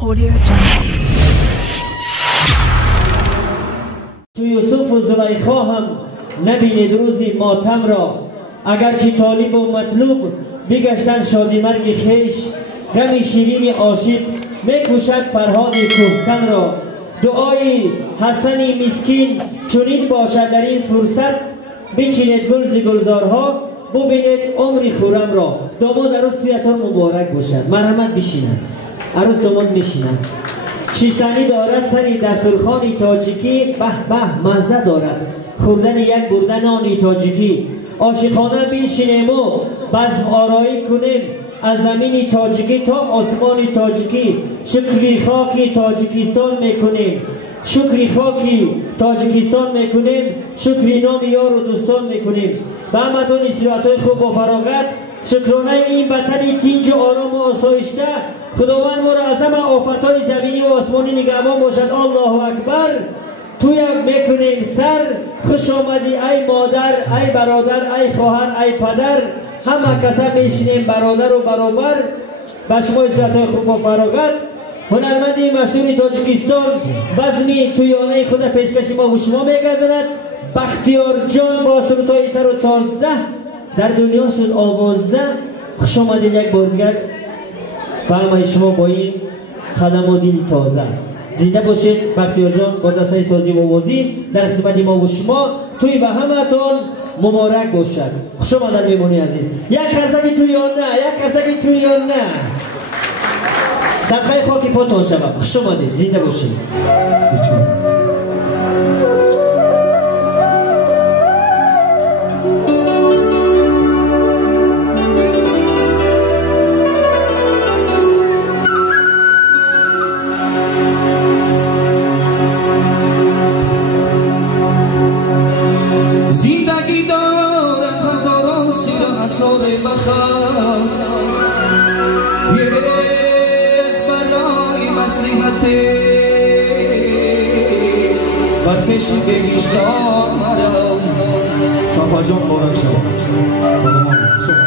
تو یوسف و زلیخا هم نبینید روزی ماتم را، اگرچه طالب و مطلوب بگشتن شادی مرگ خیش، غم شیرین عاشق میکشد فرهاد کوهکن را. دعای حسن مسکین چنین باشد در این فرصت، بچینید گل ز گلزارها ببینید عمر خورم را. داماد عروس تویتان مبارک باشد، مرحمت بشینند. عروس داماد میشینند. شیشتنی دارد سری دسترخوان تاجیکی، به به مزه دارد خوردن یک برده نان تاجیکی. عاشقانه بنشینیم و بزم آرایی کنیم از زمین تاجیکی تا آسمان تاجیکی. شکری خاکی تاجیکستان میکنیم، شکری خاکی تاجیکستان میکنیم، شکری نام یار و دوستان میکنیم. به همتون استراحت‌های خوب و فراغت، شکرانه این وطن تینج و آرام و آسایشته. خداوند ما را از همه آفت‌های زمینی و آسمانی نگهبان باشد. الله اکبر. توی میکنیم سر، خوش آمدی ای مادر، ای برادر، ای خواهر، ای پدر. همه کسا میشینیم برادر و برابر. به شما استراحت‌های خوب و فراغت. هنرمندی مشهور تاجیکستان بزمی تویانه خود پیشکش ما و شما میگردند. بختیار جان با سرودهای تر و تازه در دنیا شد آوازه. خوش آمدید یک بار دیگر به همه شما با این قدم و دل تازه. زنده باشید. بختیار جان با دستای سازی و آوازی در خدمت ما و شما. توی به همتون مبارک باشد. خوش آمدید میمونی عزیز. یک کزگی تویانه، یک کزگی تویانه. صدقه خاکی پاتون شود. خوش آمدید. زنده باشید. برکشی بگیشتان مرم صفا جان بارک شد. سلام شما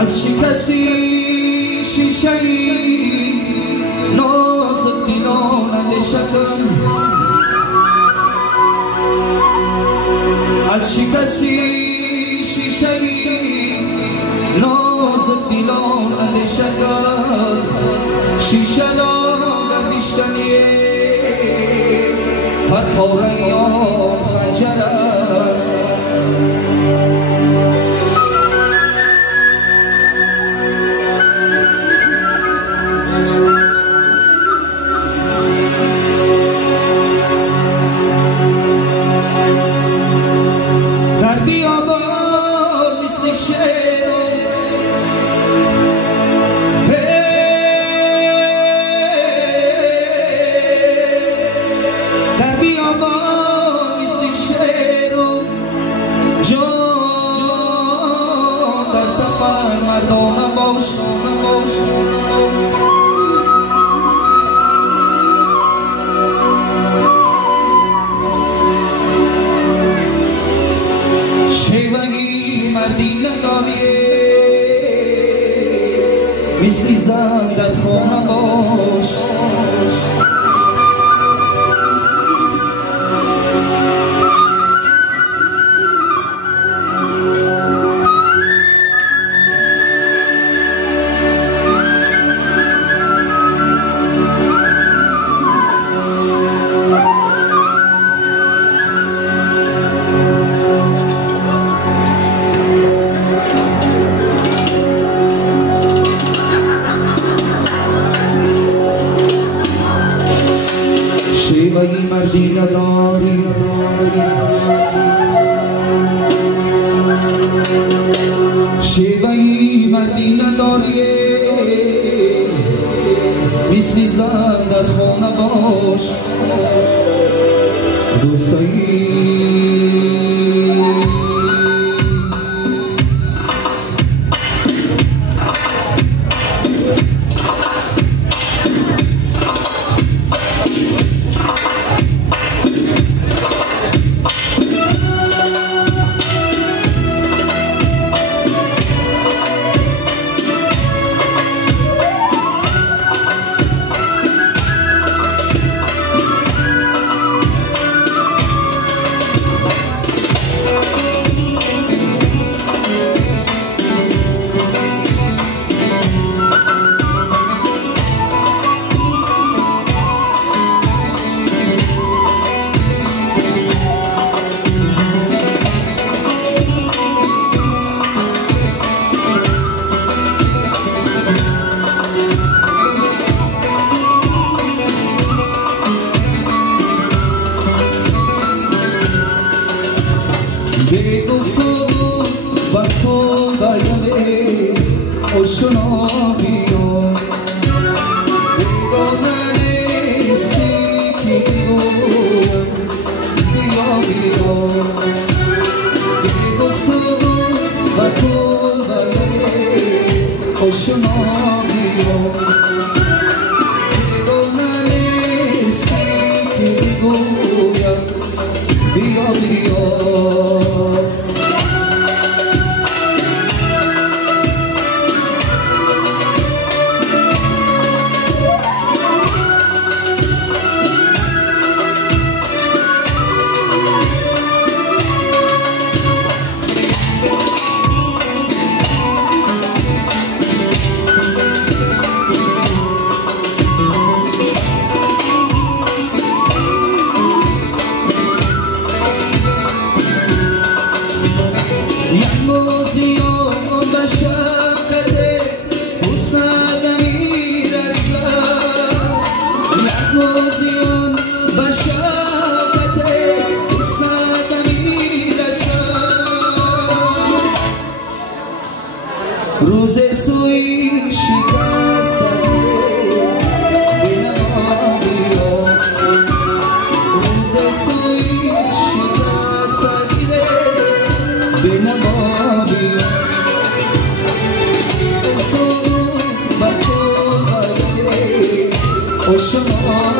از شکستی شیشه‌ای نازک دیدان اندیشکن، از شکستی شیشه‌ای نازک دیدان اندیشکن. شیشه را نمیشکنی هر پاره یا خنجر است. مثل زن در خانه باش. شیوهی مردی نداری، شیوهی مردی نداری، مثل زن در خانه باش. دوستایی آشنا بیا بیگانه نیستی که بگویم بیا بیا بی گفتگو و کل برای آشنا بیا بیگانه نیستی که بگویم بیا بیا روز سوی شکسته بینما بیا روز سوی شکسته بینما بیا تو با تو آشنا